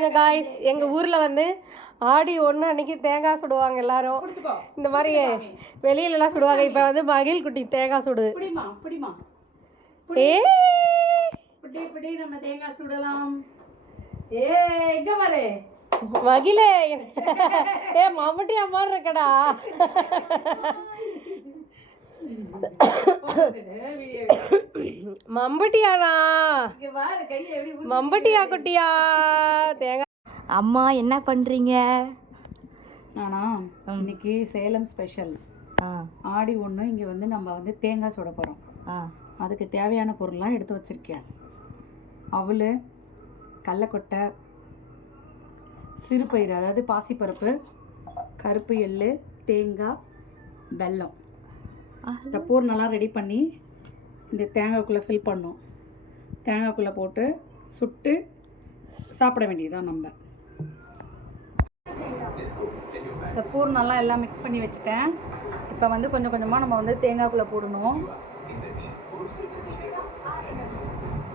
பாருங்க காய்ஸ், எங்கள் ஊரில் வந்து ஆடி 1 அன்னைக்கு தேங்காய் சுடுவாங்க எல்லாரும். இந்த மாதிரி வெளியிலலாம் சுடுவாங்க. இப்போ வந்து மகிழ் குட்டி தேங்காய் சுடுது. நம்ம தேங்காய் சுடலாம். எங்க பாரு மகிழே, மம்முட்டி அம்மா இருக்கடா. மம்பட்டியாடா, மம்பட்டியா குட்டியா தேங்காய். அம்மா என்ன பண்ணுறீங்க? நானா இன்னைக்கு சேலம் ஸ்பெஷல் ஆடி 1 இங்கே வந்து நம்ம வந்து தேங்காய் சுட போகிறோம். அதுக்கு தேவையான பொருள்லாம் எடுத்து வச்சுருக்கேன். அவல், கடலக்கொட்டை, சிறுபயிறு அதாவது பாசிப்பருப்பு, கருப்பு எள்ளு, தேங்காய், வெல்லம். இந்த பூர்ணெல்லாம் ரெடி பண்ணி இந்த தேங்காய்க்குள்ளே ஃபில் பண்ணோம். தேங்காய்க்குள்ளே போட்டு சுட்டு சாப்பிட வேண்டியதுதான். நம்ம இந்த பூர்ணெல்லாம் எல்லாம் மிக்ஸ் பண்ணி வச்சுட்டேன். இப்போ வந்து கொஞ்சம் கொஞ்சமாக நம்ம வந்து தேங்காய்க்குள்ளே போடணும்.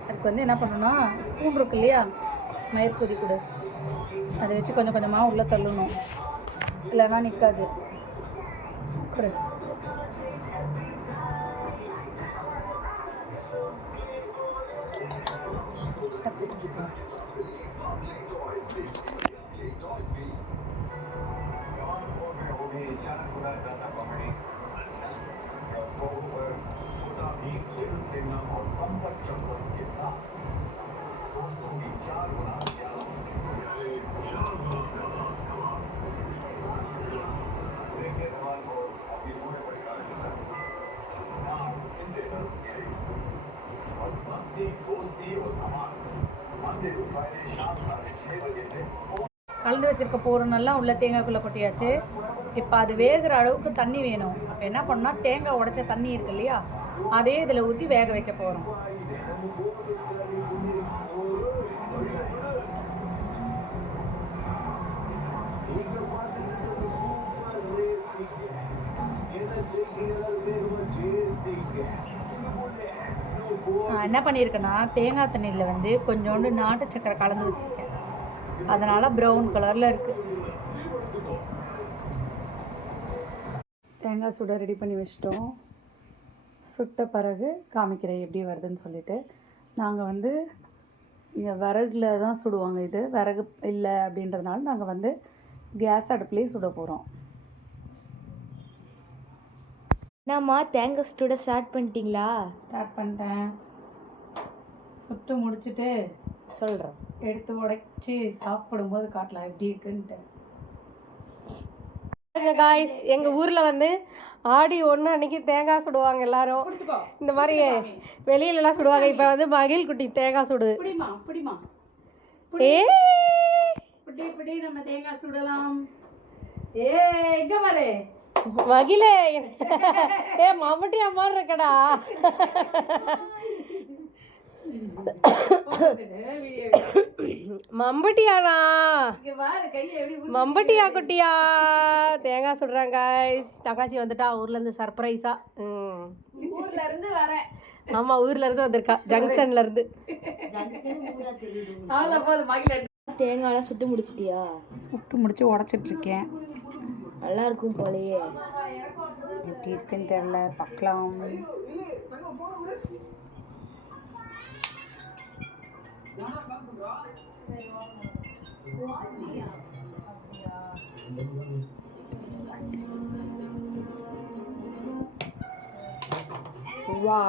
அதுக்கு வந்து என்ன பண்ணணும்னா ஸ்பூன் இருக்கு இல்லையா, மயிர்கொதி கொடு, அதை வச்சு கொஞ்சம் கொஞ்சமாக உள்ளே தள்ளணும், இல்லைன்னா நிற்காது. கொடு. கலந்து வச்சிருக்க பூரணெல்லாம் உள்ள தேங்காய்க்குள்ளே கொட்டியாச்சு. இப்போ அது வேகிற அளவுக்கு தண்ணி வேணும். அப்போ என்ன பண்ணால் தேங்காய் உடைச்ச தண்ணி இருக்கு இல்லையா, அதே இதில் ஊற்றி வேக வைக்க போகிறோம். நான் என்ன பண்ணியிருக்கேன்னா தேங்காய் தண்ணியில் வந்து கொஞ்சோண்டு நாட்டு சக்கரை கலந்து வச்சுருக்கேன். அதனால் ப்ரௌன் கலரில் இருக்குது. தேங்காய் சுட ரெடி பண்ணி வச்சிட்டோம். சுட்ட பிறகு காமிக்கிறேன் எப்படி வருதுன்னு சொல்லிட்டு. நாங்கள் வந்து இங்கே விறகுல தான் சுடுவாங்க. இது விறகு இல்லை அப்படின்றதுனால நாங்கள் வந்து கேஸ் அடுப்புலேயே சுட போகிறோம். என்னம்மா தேங்காய் சுட ஸ்டார்ட் பண்ணிட்டீங்களா? ஸ்டார்ட் பண்ணிட்டேன். சுட்டு முடிச்சுட்டு சொல்கிறேன், எடுத்து உடைச்சி சாப்பிடும்போது காட்டலாம் எப்படி இருக்குன்ட்டு. காய்ஸ், எங்கள் ஊரில் வந்து ஆடி 1 அன்னைக்கு தேங்காய் சுடுவாங்க எல்லாரும். இந்த மாதிரி வெளியிலலாம் சுடுவாங்க. இப்போ வந்து மகிழ் குட்டி தேங்காய் சுடுது. நம்ம தேங்காய் சுடலாம். எங்க பாரு மகிழே, மம்முட்டி அம்மா இருக்கடா. மம்பட்டியாடா, மம்பட்டியா குட்டியா தேங்காய் சுடுறாங்க. தங்காச்சி வந்துட்டா ஊர்லேருந்து சர்ப்ரைஸா. ஊர்ல இருந்து வரேன். ஆமாம், ஊர்ல இருந்து வந்திருக்கா, ஜங்ஷன்ல இருந்து. தேங்காயெல்லாம் சுட்டு முடிச்சிட்டியா? சுட்டு முடிச்சு உடச்சிட்டு இருக்கேன். நல்லா இருக்கும் போலயே. எப்படி இருக்குன்னு தெரியல, பார்க்கலாம். வா,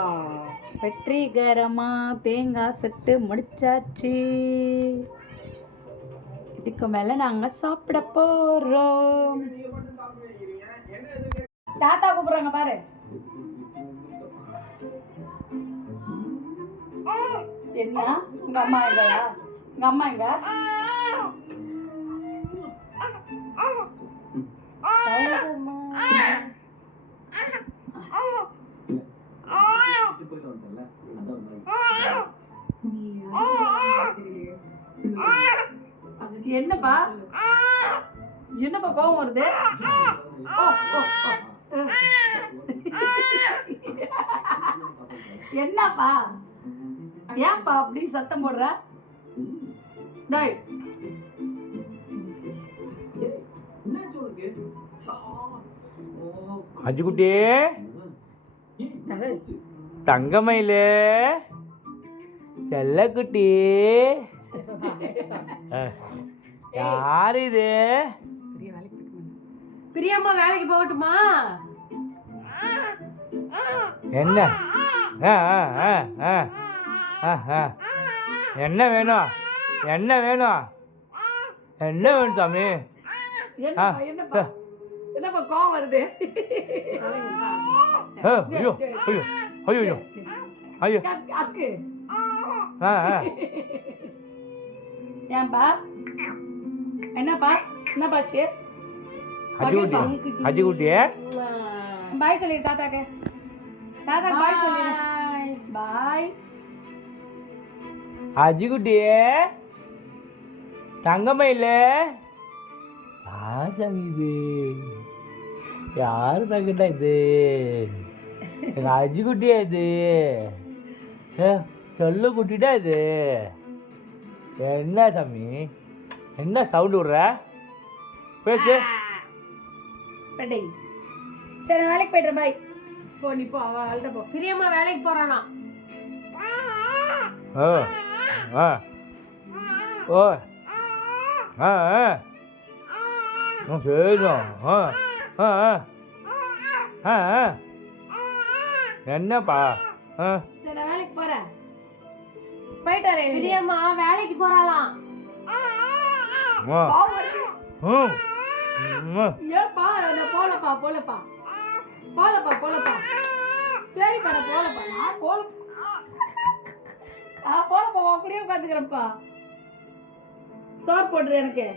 வெற்றிகரமா தேங்காய் சுட்டு முடிச்சாச்சு. இதுக்கு மேல நாங்க சாப்பிட போறோம். தாத்தா கூப்பிடுறாங்க பாரு. என்ன உங்க அம்மா இல்லையா? உங்க அம்மா எங்க? என்னப்பா என்னப்பா கோவம் வருது? என்னப்பா ஏன்பா அப்படி சத்தம் போடுற? டேய் அஜிக்குட்டி தங்கமயிலே செல்லக்குட்டி யார் இது? பிரியம்மா வேலைக்கு போகட்டுமா? என்ன என்ன வேணும்? என்ன வேணும்? என்ன வேணும் சாமி? என்னப்பா கோவம் வருது? ஐயோ ஐயோ ஐயோ ஐயோ அக்கு ஆ ஏன்பா என்னப்பா என்னப்பாச்சு? அஜிக்குட்டி அஜிக்குட்டியே பாய் சொல்லி தாத்தாக்கு. தாத்தா பாய் சொல்லி. பாய். அஜிக்குட்டியே தங்கமயிலே யார் சாமி இது? யார் தங்கிட்டா இது? எங்க அஜிக்குட்டியா இது? சொல்லு குட்டிட்டா இது? என்ன சாமி என்ன சவுண்டு விடுற? பேசு. ரெடி. சரி நான் வேலைக்கு போய்ட்றேன். பாய். போ நீ போ. அவள்கிட்ட போ. பிரியம்மா வேலைக்கு போறானா? ஓ ஆ ஓ ஆ சரிதான். என்னப்பா? சரி நான் வேலைக்கு போறேன். போயிட்டாரே. பிரியம்மா வேலைக்கு போறாளாம். ஏப்பா நான் போலப்பா போலப்பா போலப்பா போலப்பா. சரிப்பா நான் போலப்பா. நான் போலப்பா அப்படியே உட்காந்துக்கிறேன்ப்பா. சோறு போட்டுரு எனக்கு.